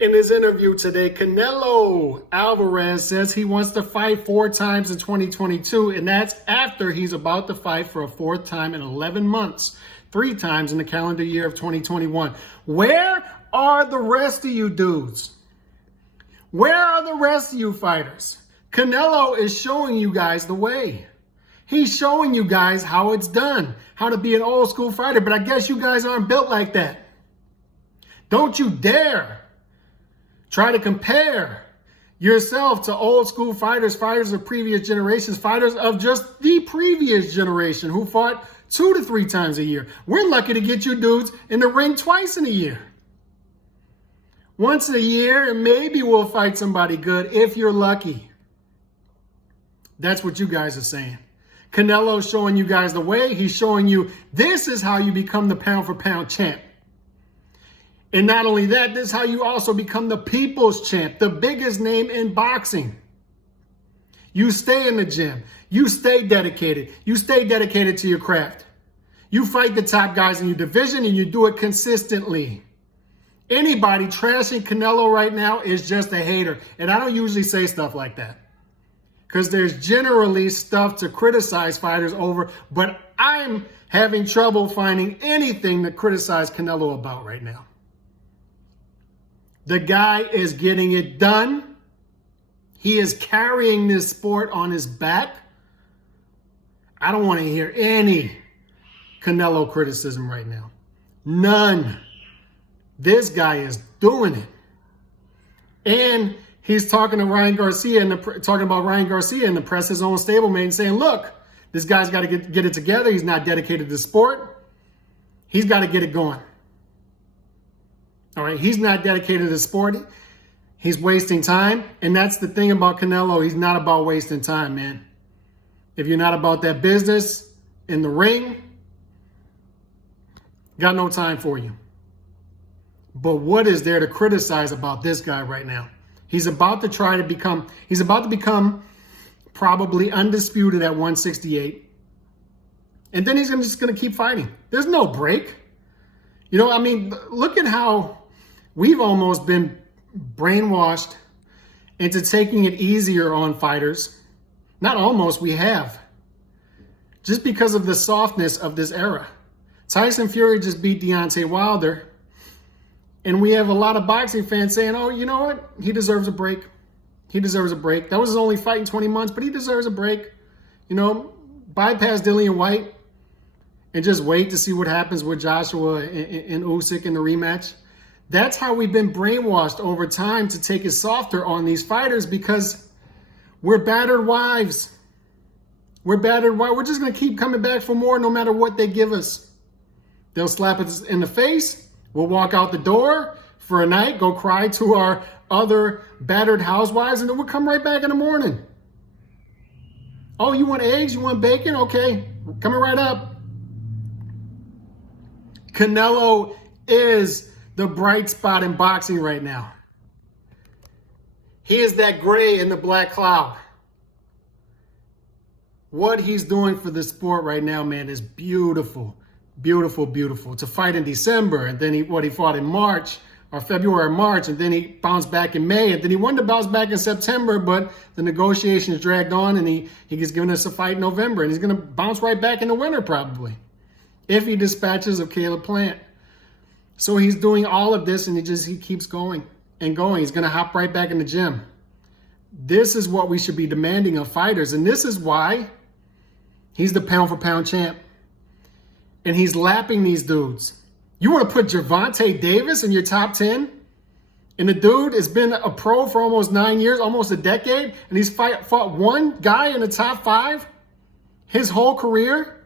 In his interview today, Canelo Alvarez says he wants to fight 4 times in 2022, and that's after he's about to fight for a 4th time in 11 months, 3 times in the calendar year of 2021. Where are the rest of you dudes? Where are the rest of you fighters? Canelo is showing you guys the way. He's showing you guys how it's done, how to be an old school fighter, but I guess you guys aren't built like that. Don't you dare try to compare yourself to old school fighters, fighters of previous generations, fighters of just the previous generation who fought 2 to 3 times a year. We're lucky to get you dudes in the ring twice in a year. Once a year, and maybe we'll fight somebody good if you're lucky. That's what you guys are saying. Canelo's showing you guys the way. He's showing you this is how you become the pound for pound champ. And not only that, this is how you also become the people's champ, the biggest name in boxing. You stay in the gym. You stay dedicated. You stay dedicated to your craft. You fight the top guys in your division and you do it consistently. Anybody trashing Canelo right now is just a hater. And I don't usually say stuff like that because there's generally stuff to criticize fighters over, but I'm having trouble finding anything to criticize Canelo about right now. The guy is getting it done. He is carrying this sport on his back. I don't want to hear any Canelo criticism right now. None. This guy is doing it. And he's talking to Ryan Garcia and talking about Ryan Garcia in the press, his own stablemate, and saying, look, this guy's got to get it together. He's not dedicated to the sport. He's got to get it going. All right, he's not dedicated to the sport. He's wasting time. And that's the thing about Canelo. He's not about wasting time, man. If you're not about that business in the ring, got no time for you. But what is there to criticize about this guy right now? He's about to become probably undisputed at 168. And then he's just going to keep fighting. There's no break. You know, I mean, look at how we've almost been brainwashed into taking it easier on fighters. Not almost, we have. Just because of the softness of this era. Tyson Fury just beat Deontay Wilder. And we have a lot of boxing fans saying, oh, you know what? He deserves a break. He deserves a break. That was his only fight in 20 months, but he deserves a break. You know, bypass Dillian White and just wait to see what happens with Joshua and Usyk in the rematch. That's how we've been brainwashed over time to take it softer on these fighters because we're battered wives. We're battered wives. We're just going to keep coming back for more no matter what they give us. They'll slap us in the face. We'll walk out the door for a night, go cry to our other battered housewives, and then we'll come right back in the morning. Oh, you want eggs? You want bacon? Okay, coming right up. Canelo is the bright spot in boxing right now. He is that gray in the black cloud. What he's doing for the sport right now, man, is beautiful. Beautiful, beautiful. To fight in December, and then he fought in March, or February, March, and then he bounced back in May, and then he wanted to bounce back in September, but the negotiations dragged on, and he gets given us a fight in November, and he's going to bounce right back in the winter probably, if he dispatches of Caleb Plant. So he's doing all of this, and he keeps going and going. He's going to hop right back in the gym. This is what we should be demanding of fighters, and this is why he's the pound-for-pound champ. And he's lapping these dudes. You want to put Gervonta Davis in your top 10? And the dude has been a pro for almost 9 years, almost a decade, and he's fought one guy in the top 5 his whole career?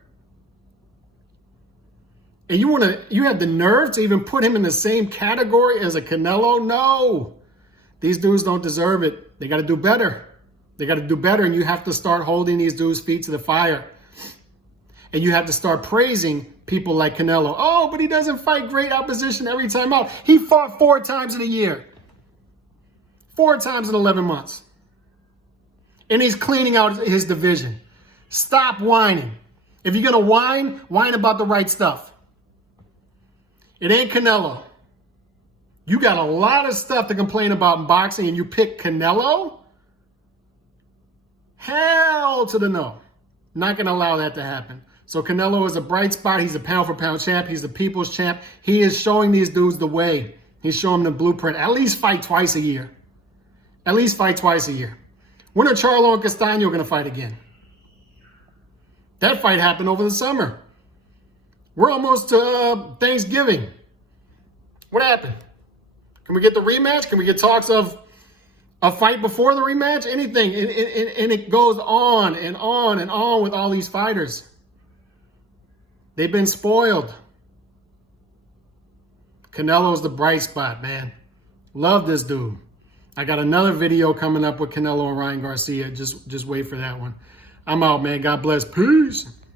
And you have the nerve to even put him in the same category as a Canelo? No. These dudes don't deserve it. They got to do better. They got to do better, and you have to start holding these dudes' feet to the fire. And you have to start praising people like Canelo. Oh, but he doesn't fight great opposition every time out. He fought 4 times in a year. 4 times in 11 months. And he's cleaning out his division. Stop whining. If you're going to whine about the right stuff. It ain't Canelo. You got a lot of stuff to complain about in boxing, and you pick Canelo? Hell to the no. Not going to allow that to happen. So Canelo is a bright spot. He's a pound-for-pound champ. He's the people's champ. He is showing these dudes the way. He's showing them the blueprint. At least fight twice a year. At least fight twice a year. When are Charlo and Castaño going to fight again? That fight happened over the summer. We're almost to Thanksgiving. What happened? Can we get the rematch? Can we get talks of a fight before the rematch? Anything. And it goes on and on and on with all these fighters. They've been spoiled. Canelo's the bright spot, man. Love this dude. I got another video coming up with Canelo and Ryan Garcia. Just wait for that one. I'm out, man. God bless. Peace.